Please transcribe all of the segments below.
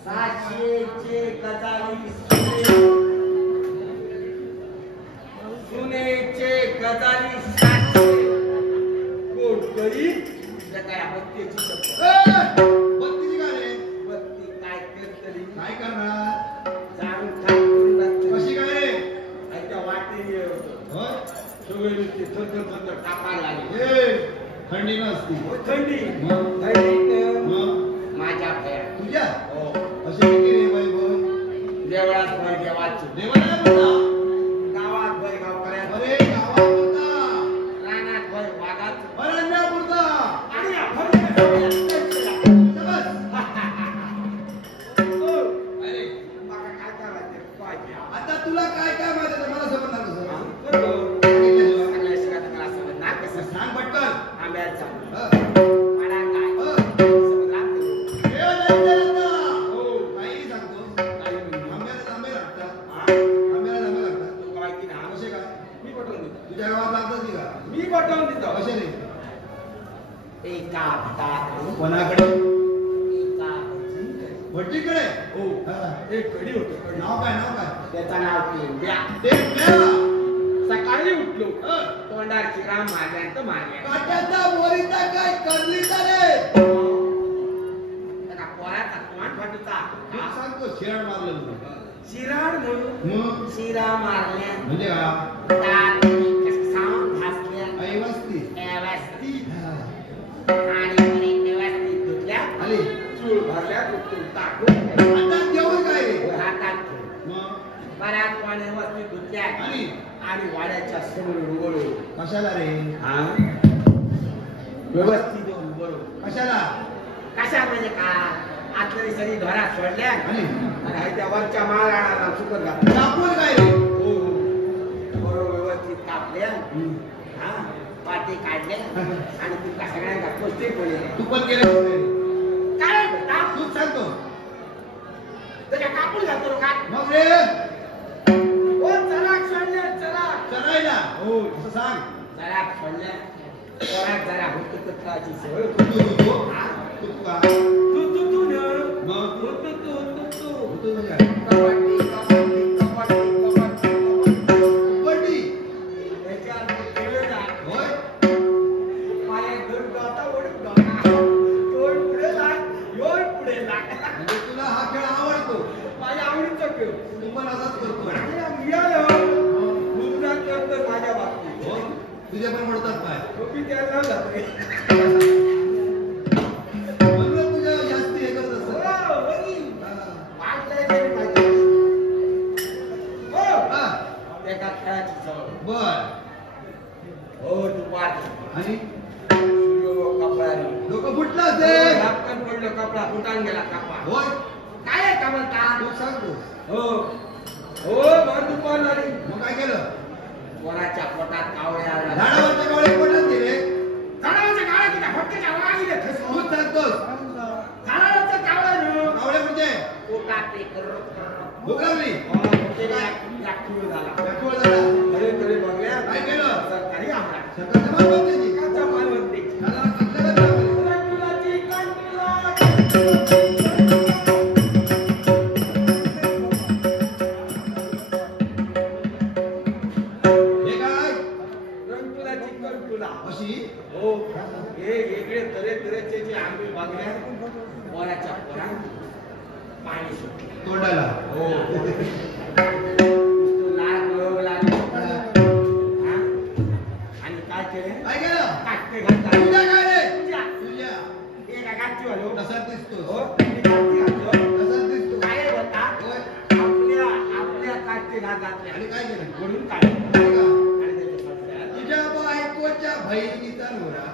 सातशेचे गजाली सुनेचे गजाली 700 कोट करी काय बत्तीची शब्द बत्तीची काय रे बत्ती काय करतली काय करणार जाणून ठाकून कशी काय त्या वाटेने हो सगळे ते थर टाकायला लागले ए थंडी नसती थंडी मग माझ्या पाया तुझ्या हो अशी किती रे बाई बोल देवळात भर देवाची देवाला बोलता गावात भर गावकऱ्यात अरे गावात बोलता रानात भर वाघात अरण्या बोलता आणि अरे मला काय करायचं पाहिजे आता तुला काय काय माहिती आहे मला समजणार कसं सगळ्या शिकायचं मला समजणार कसं सांग पटकन आंब्याचा हं. मला काय हं. समजणार ए लंडनचा हो काही सांगतो आंब्याला आंबे लागतात आंब्याला आंबे लागतात तू काय की ना कसे काय मी पटवून देतो तुझ्या गावात लागतात की का मी पटवून देतो कसे रे एका हातात कोणाकडे एका हाताची भट्टीकडे हो हा. एक कडी होतं नाव काय त्याचं नाव पेंड्या ते मेळा. सकाळी उठलो हं. तोंडार चिराम मारल्यानंतर मारल्या काट्याचा बोरीचा काय करलीचा रे त्याला पोळ्याचा तोंड फाटूचा तू सांगतो शिराड मारलं म्हणून. शिराड म्हणून मग शिरा मारल्या म्हणजे का दात साऊंड घासल्या आई वस्ती व्यवस्थित हा. आणि म्हणे व्यवस्थित धुतल्या आली चूळ भरल्या उठून टाकून आता जेवण काय रे हातात ठेवलं. मग बऱ्याच पाणी व्यवस्थित धुतल्या आणि आणि वाड्याच्या समोर उघडलो कशाला रे व्यवस्थित येऊन उघडलो कशाला कशा म्हणजे का आतली सरी घरात सोडल्या आणि आणि त्या वरच्या माळाला चुकत घातलं कापून काय रे हो बरोबर व्यवस्थित कापल्या हा पाटी काढल्या आणि तुमका सगळ्यांना पोस्टी पडले तू पण केलं रे काय होता तूच सांगतो त्याच्या कापून घालतो का मग रे हो चला सोडल्या चला चढायला हो असं सांग चला सोडल्या पोरात जरा होत तत्वाची सवय तू हा? का तू न मग तू तू म्हणजे कबड्डी कबड्डी कबड्डी कबड्डी कबड्डी त्याच्यात खेळले जा होय पाया घर गाता ओढत गाता तोड पुढे लाग योड पुढे लाग म्हणजे तुला हा खेळ आवडतो माझ्या आवडीचा खेळ तू पण असाच करतो आणि मिळालं मुद्दा करतो माझ्या बाबतीत हो तुझे पण पडतात पाय टोपी त्याला जाते म्हणून तुझ्या जास्ती हे करत असत एका खेळाची सवय बर हो दुपार आणि कपडा डोकं फुटलं असेल झापकन पडलं कपडा फुटान गेला कपडा होय काय आहे का म्हणता तू सांगतो हो हो भर दुपार झाली मग काय केलं कोणाच्या पोटात कावळे आला झाडावरच्या कावळे पडत नाही रे झाडावरच्या कावळ्या तिच्या फटक्याच्या वर आली रे ठसकून. तूच सांगतोस झाडावरचं कावळं कावळे म्हणजे पोटात ते कर्र भूक लागली झाला व्याकुळ झाला खरे खरे बघल्या काय केलं सरकारी आम्हाला सकाळच्या मालमत्तेची काचा मालमत्ते त्याला आपल्याला लागली. कंटुलाची कंटुला हे काय कंटुलाची कंटुला अशी हो हे वेगळे तरे तऱ्हेचे जे आंबे बागल्या पोराच्या पोरात पाणी सुटलं तोंडाला हो लाग लोग लागले हा? आणि काय केले काय केलं काटते घालतात तुझ्या काय रे तुझ्या तुझ्या एका गाठी वालो तसाच दिसतोस हो मी गाठी घातलो तसाच दिसतो काय होता होय आपल्या काटते घातले आणि काय केलं म्हणून काढले काय का? आणि त्याच्या पडद्यात तुझ्या बायकोच्या बहिणीचा नवरा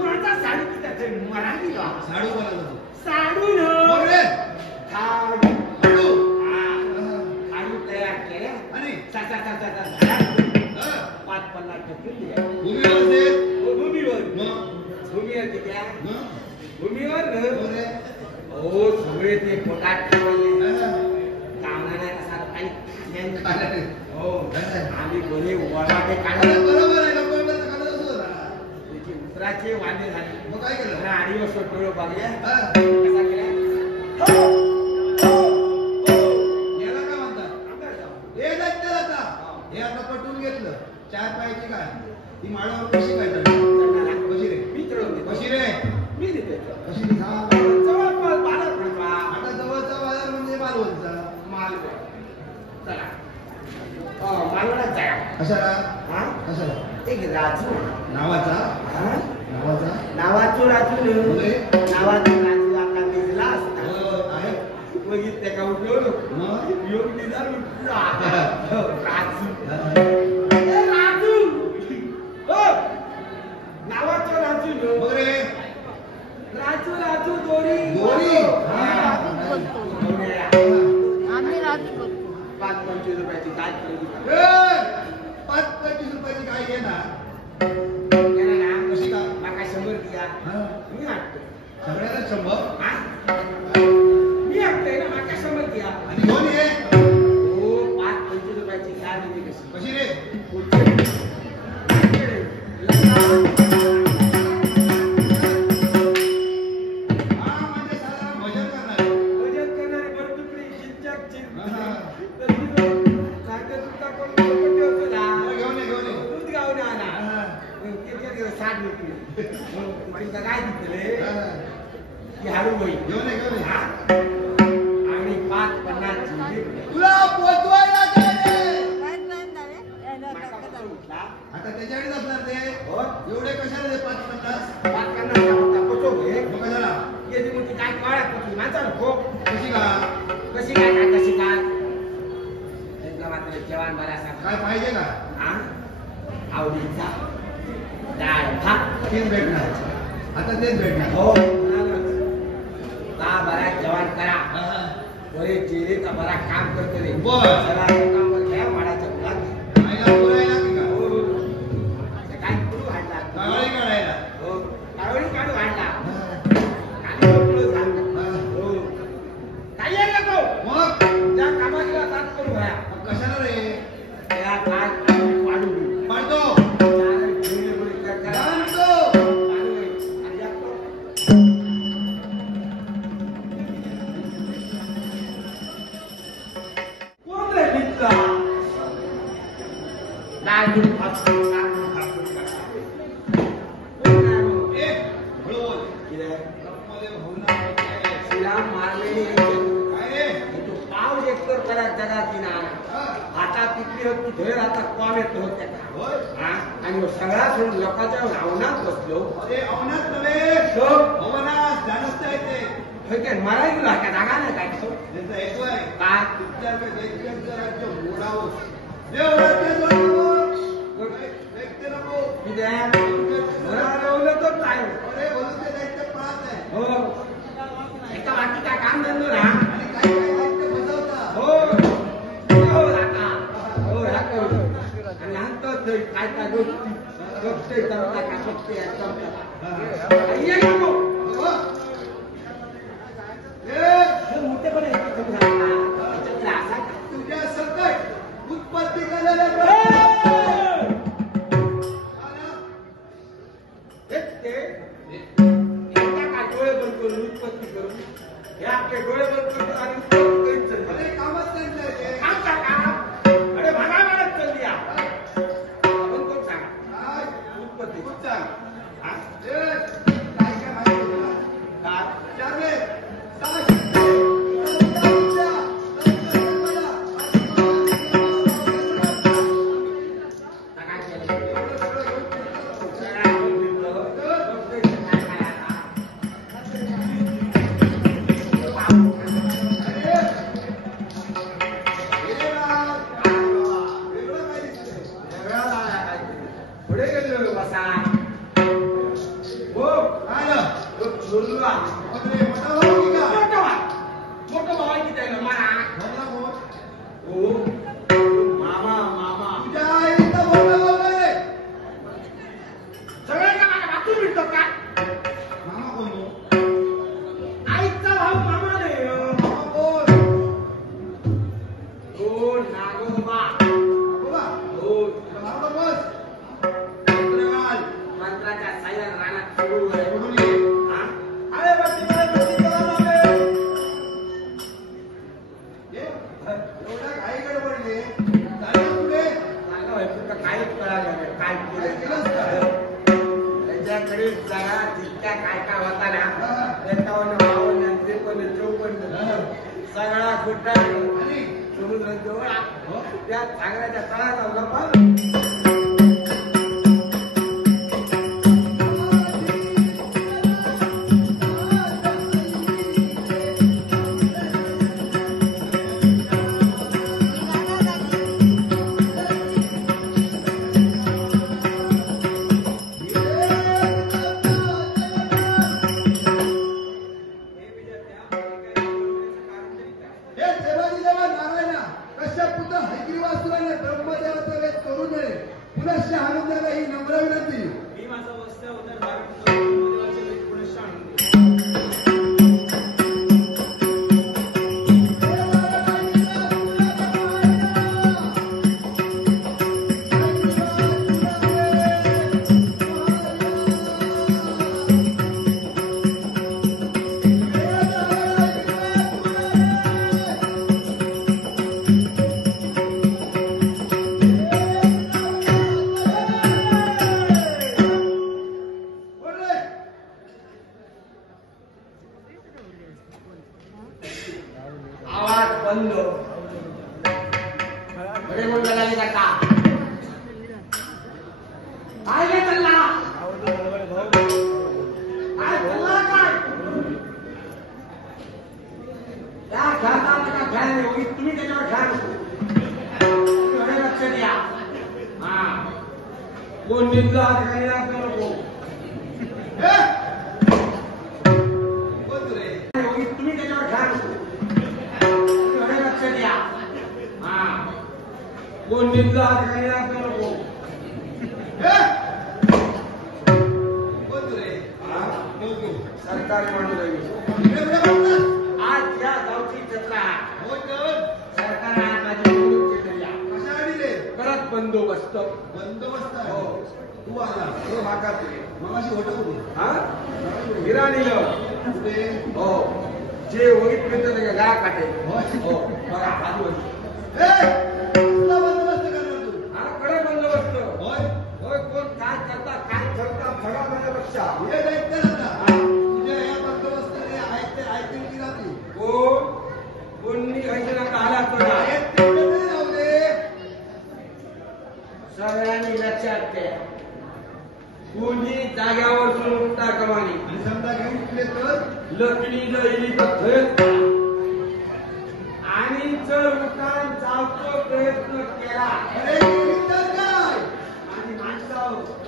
माझा साडू त्याचे मराठी का साडू बोलायला तो. साडू मग न रे साडू साडू हा हा. साडू तयार केले आणि झाडात हा. 5-50 टक्के दिले भूमीवर असेल भूमीवर मग भूमीवर किती आहे मग भूमीवर हो न रे हो सगळे ते पोटात ठेवले हा. कामगारांना कसा काही काय रे? हो काय? आम्ही कोणी वळवाटे अरे काढले बरोबर आहे लोकं पण खात असतो ना. त्याची उतराचे वांदे झाले मग काय केलं आणि आडीवर सोटलो बघल्या हा. कसा केला कशाला हा कशाला एक राजू नावाचा हा नावाचा नावाचो राजू होय. नावाचो राजू आता मेला असता आहे बघितले का उठलो मग योग निदान राजू ए, राजू हो नावाचो राजू नो. मग रे राजू राजू दोरी दोरी हा. दोरी. आम्ही राजू बोलतो. 5-25 रुपयाची काय खरेदी करा. ए, 5-25 रुपयाची काय घे ना गेला ना कशी का माका 100 दिया हा. मी हाटतो सगळ्याला 100 हा मी हाटतोय ना माका 100 दिया आणि घेऊन ये हो 5-25 रुपयाची काय दिली कशी कशी रे हा म्हणजे साला भजन करणार वजन करणारे बरतुकडी चिंचक हा. काय ते तुमचा कोण कोणते होतो ना घेऊन ये घेऊन ये दूध गावून आणा हा. किती दिवस 60 रुपये तुमका काय दिले हा. की हाडू होई घेऊन ये घेऊन ये हा आणि 5-50 ची तुला पोचवायला काय रे काय नाही ना रे? याला माका काय पटवून करावं? उठला. आता त्याच्याकडेच असणार ते हो एवढे कशाला रे 5-50 5-50 चा होता पटवून घे. मग कशाला येते मग ती काय कळा पटवून माझा नको कशी का कशी काय काय कशी काय त्यातला मात्र जेवण बरा असा काय पाहिजे का हा आवडीचा डाळ भात तेच भेटणार आता तेच भेटणार हो का बरा जेवण करा हा. बरे चेहरे का बरा काम करते रे बरं. चला कामावर घ्या वाडाच्या मुलात आईला बोलायला की का हो काय करू वाढला कावळी काढायला हो कावळी काढू वाढला हा. आणि मोकळं झालं हा. हो काय यायला नको मग त्या कामाला साथ करू भया मग कशाला रे त्या काय वाढू देऊ पाडतो चालेल, ठेवले बोले काय करा. बांधतो चालू आहे. आणि या तो. कोण रे मित्र? लाडू खातो, लाडू खातो, खातो. कोण आहे मग? ए हळू बोल किती आहे? मध्ये भावना काय तिला मारलेली एक रे तो पाव एकतर करा जगात ना हा. आता तिथली होती धैर आता कॉम येतो होत्या होय हा आणि सगळा सोडून लोकांच्या भावनात बसलो अरे अवनाथ नव्हे तो अवनाथ जाणसता येते मरायला गेलो का जागा नाही काय तो त्यांचा हेतू आहे काय तुमच्याकडे दैत्यांचं राज्य मोडावं देव राज्य जोडावं दैत्य नको किती आहे? मला रवलं तर काय अरे बोलून ते दैत्य पळत आहे हो एका बाकी काय काम धंदो ना आणि काही काही दैत्य बसवतात हो हो राका हो राका आणि आणतो ते काय काय गोष्टी बघते जमता का बघते जमता ये नको हो. ए, हे मोठेपणे याच्यात राहता. याच्यातला असा का? तुझ्या सकट उत्पत्ती झालेल्या हेच ते एकदा काय डोळे बंद करून उत्पत्ती करून हे आपले डोळे बंद करतो आणि उत्पत्ती करीत चालले. अरे कामच त्यांचं आहे ते. आमचा काम अरे भगा मारत चालली आहे. आपण कोण सांगा काय? उत्पत्ती खूप छान. हा? ए, काय काय माहिती आहे तुला? काय? चार्ले, सहा शिट्टे. चौदा, चौदा, आता काय केलं? आपलं सगळं घेऊन फिरतो. सगळं आपण फिरलो. बघतोय ते काय काय आता. अरे, हे राव. वेगळं काय दिसतंय? वेगळा लावला काहीतरी. पुढे गेलो बसा हो काय झालं? तो चोरला. अरे, मोठा भाऊ की का? मोठं भाऊ. मोठं भाऊ आहे की त्याला मला मोठा भाऊ. हो मामा मामा तुझ्या आईचा मोठा भाऊ आहे. सगळ्यांना माझ्या वाचून मिळतो का मामा कोण हो? आईचा भाऊ मामा नाही मामा कोण? हो नागोबा बाबा, हो तुला मामा बस. चंद्रकांत मंत्राच्या साह्यानं रानात सुरू आहे सोडून ये. हा? अरे बत्ती करा लावले. ये. एवढ्या घाई गडबडले. झालं पुढे. सांगा भाई, तुला काहीच कळालं नाही. काय काय केलंस केलं काय? त्याच्याकडे जगा जितक्या काय काय होता ना हा. 51, 52, 53, 54 सगळा कुठा आणि समुद्र जवळ हो? त्या सागराच्या तळाला लपा फक्त हैग्रीवासुराने ब्रह्मदेवाचा वेध करू नये. पुनश्च आणून द्यायला ही नम्र विनंती. मी माझं वस्त्र उदर धारण करून ब्रह्मदेवाचे वेद पुनश्च आणून देईन. आवाज बंद. बडे बोल गलाली जाता. काय रे चालला? काय चालला काय? त्या खेळता नका खेळायला. तुम्ही त्याच्यावर खेळा नको. तुम्ही लक्ष द्या. हा कोण निघला काही असं नको. बोल रे. तुम्ही त्याच्यावर खेळा नको. लक्ष द्या. हा कोण निघला काही असं नको. बोल रे. हा बोल तू. सरकारी माणूस आहे. इकडे कुठे बोलतोस? आज या गावची जत्रा. बोल तर. सरकारने माझी निवडणूक केलेली आहे. कशासाठी रे? कडक बंदोबस्त. बंदोबस्त आहे. हो. तू आला. हे भागात मगाशी होतं कुठे? हा हिरा नेलं. कुठे? हो जे वहीत मिळतं ते गाळा काटे. होय. हो बघा आजूबाजू. तुला बंदोबस्त करणार तू. हा कडक बंदोबस्त. होय. होय कोण काय करता काय ठरता सगळा माझ्यापेक्षा. हे दायित्व आता. तुझ्या या बंदोबस्ताने ऐकतील की राहतील? कोणी काही नका आला तर आहेत तेवढे तरी राहू दे. सगळ्यांनी लक्षात घ्या. कोणी जाग्यावर सुटता कमानी. आणि समजा घेऊन उठले तर लकडी लईली तर थेट आणि जर उठान चालतो प्रयत्न केला अरे तर काय? आणि माणसावर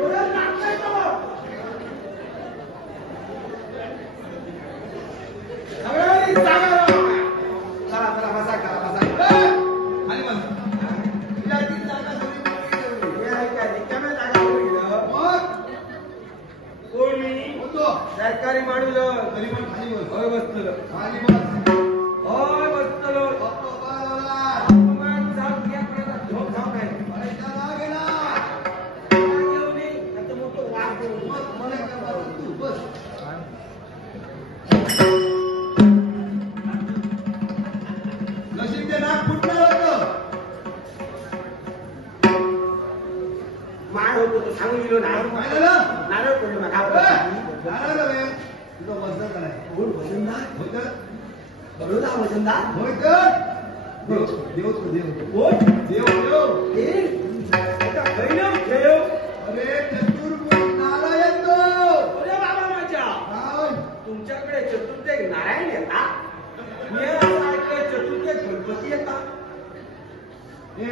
ओरड लागतंय तो. सगळ्यांनी जागा राहा. चला चला बसा करा बसा. आणि मग तुझ्या ती जागा सगळी मोकळी ठेवली. हे आहे काय रिकाम्या जागावर गेलं. मग कोणी होतो. सरकारी माणूस तरी पण खाली बस. होय बसतलं. खाली बस. होय बसतलं. बसतो बरोबर. मग जाऊ या प्रकारचा झोप झाप आहे. अरे त्याला गेला. घेऊन ये. आता मोठं वाघ घेऊन. मग मला काय बस तू बस. नशीब ते नाक फुटणार होतं. माळ होतो तो सांगून गेलो नारळ काय झालं? नारळ पडलो ए, माझा. नारळ नव्हे. तुझं वजन काय? कोण वजनदार? होय तर? बरोदा वजनदार? होय तर? देव देव तो देव. कोण? देव देव. हे आता खैनम ठेव. अरे चतुर्भुज नारायण तो. अरे बाबा माझ्या काय? तुमच्याकडे चतुर्थ नारायण येतात. मी असं ऐकलं चतुर्थ गणपती येतात. हे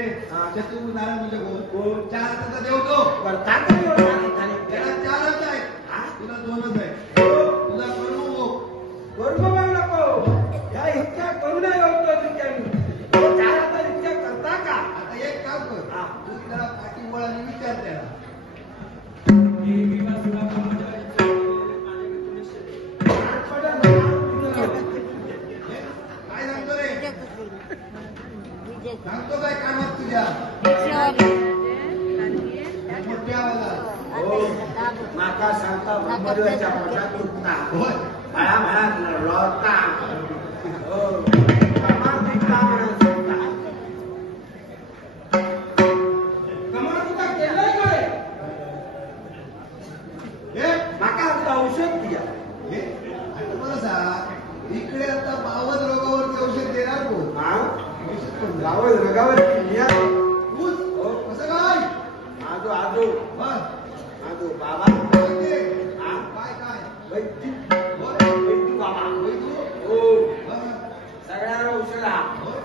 चतुर्भुज नारायण म्हणजे कोण? चार हाताचा देव तो. करतात का एवढं आणि त्याला खाली? चारच आहेत. हा? तुला दोनच आहे. हो. तुला करू नको. करू बघ नको. या इतक्या करू नये होतो तुमच्या चार आता इतक्या करता का? आता एक काम कर. हा. तू त्याला पाठींबळाने विचार त्याला. हे विवासुरा ब्रह्मदेवाचे वेद माझ्याकडे पुनश्च देईन. हे, काय सांगतो रे? विजय सांगतो काय कामात तुझ्या? मोठ्या आवाजात. हो. माका सांगता ब्रह्मदेवाच्या पोटात दुखता. होय. भळा भळा लोळता. हो. कमाल दुखता म्हणून सांगता. कमाल तुका केलंय काय? हे, माका आता औषध द्या. हे, आता मला सांग, इकडे आता 52 रोगावरती औषध देणार कोण? हा? औषध कोण देणार? गावात रगावर किल्ल्या. ऊस? हो. कसं काय? आजो आजो बस. आजो बाबा. काय ते? हा? काय काय? वैद्य होय. वैद्य बाबा. होय तू? हो. बस. सगळ्यांना औषधा. होय.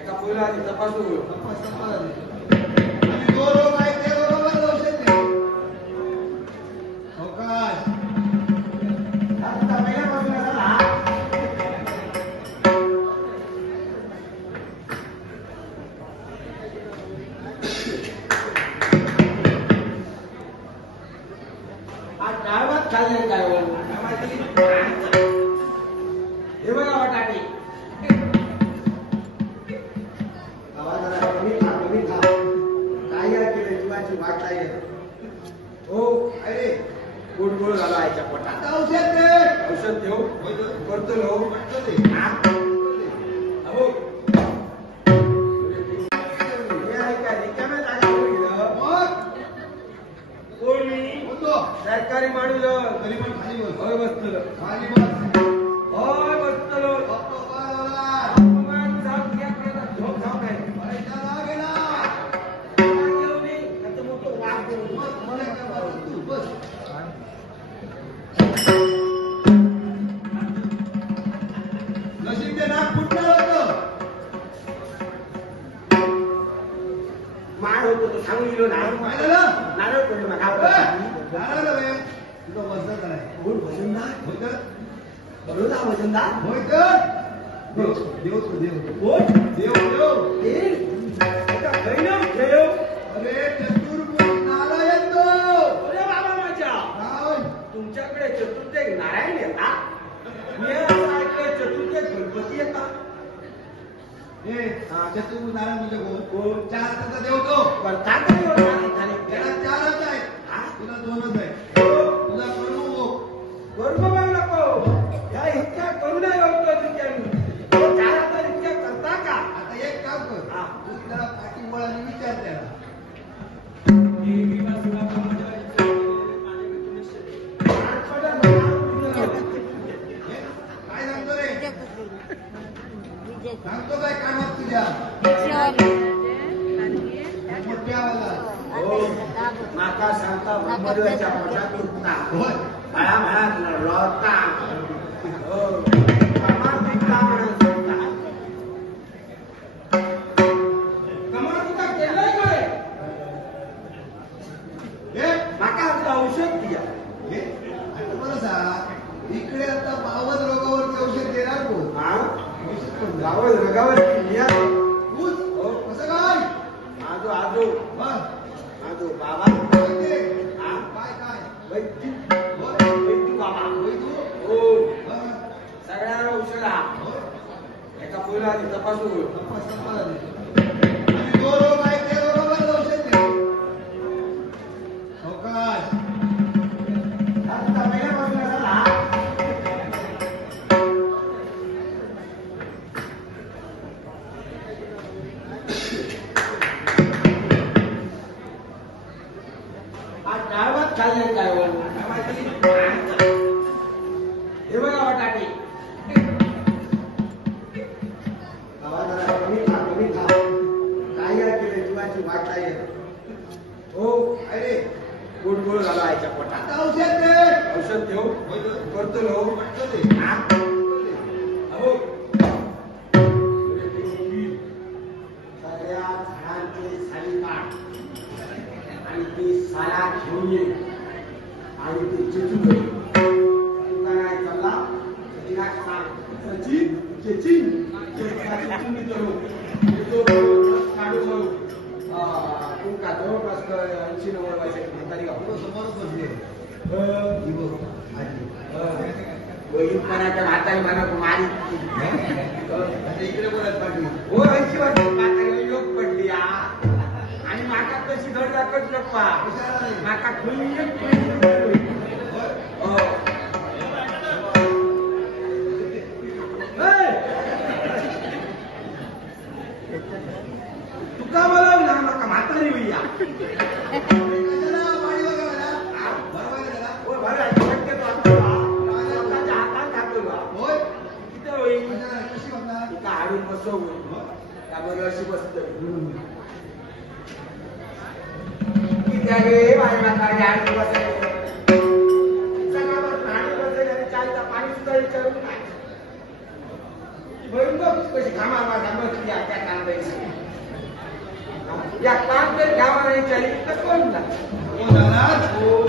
एका पहिला आधी तपासून. तपास, तपास. आणि जो रोग आहे त्या रोगावर औषध दे. अवकाश. आता पहिला चालले काय हो हे बघा बटाटे कमी खा काय केलं जीवाची वाट आहे हो अरे गोड गोड झाला आईच्या पोटात औषध दे औषध देऊ करतो लो सरकारी माणूस तरी पण खाली बस होय बसतो खाली बस होय बसतो माळ होतो तो सांगून गेलो नारळ पडलो ना तुझं वजन काय कोण वजनदार होय तर बरोदा वजनदार होय तर देव देव तो देव कोण देव देव ठेव अरे चतुर्भुज नारायण तो अरे बाबा माझ्या काय तुमच्याकडे चतुर्थ नारायण येतात मी असं ऐकलं चतुर्थ गणपती येतात हे चतुर्भुज नारायण म्हणजे कोण चार हाताचा देव तो करतात त्याला चार हात आहेत तुला दोनच आहे तुला कर्म बघ नको या इतक्या करून होतो तुमच्या चार आता इतक्या करता का आता एक काम कर तू त्याला पाठींबळाने विचार त्याला काय सांगतो रे सांगतो काय कामात तुझ्या मोठ्या आवाजात माता सांगता ब्रह्मदेवाच्या पोटात उठता होय भळा भळा लोळता माका औषध दिया हे आता मला सांग इकडे आता 52 रोगावरती औषध देणार कोण औषध कोण गावात रगावर तूच कसं काय आजो आजो मग आजो बाबा काय काय वैद्य होय वैद्य बाबा होय तू हो मग सगळ्यांना औषधा होय एका मुलाला तपासून तपास मला दे आणि जो रोग आहे त्या रोगावर औषध दे अवकाश आता पहिल्यापासून झाला आज गावात चालले काय हो हे बघा बटाटे कमी खा काय केलं जीवाची वाट आहे हो अरे गोड गोड झाला आईच्या पोटात आता औषध दे औषध देऊ करतो लो सगळ्या झाडांचे साली काढ आणि ती साला घेऊन ये आणि ती चिचून घे तुका काय चालला तिला सांग सचिन चिचिन चिचून काढू करू तुमका जवळपास 80-90 वर्षाची म्हातारी गाव समोरच बसले ही बघ आजी वहीपणाच्या म्हातारी म्हणा मारी आता इकडे बोलत पाठी हो 80 वर्षाची म्हातारी योग पडली आणि माका कशी धड दाखवत नप्पा माका तुका बोलव ना माका म्हातारी होईया हाडून बसवून त्याबरोबर अशी बसत पाणी सुद्धा विचारून कशी घामा बसली त्या कांद्याची या काम जर घ्यावा नाही चालेल तर कोण ना हो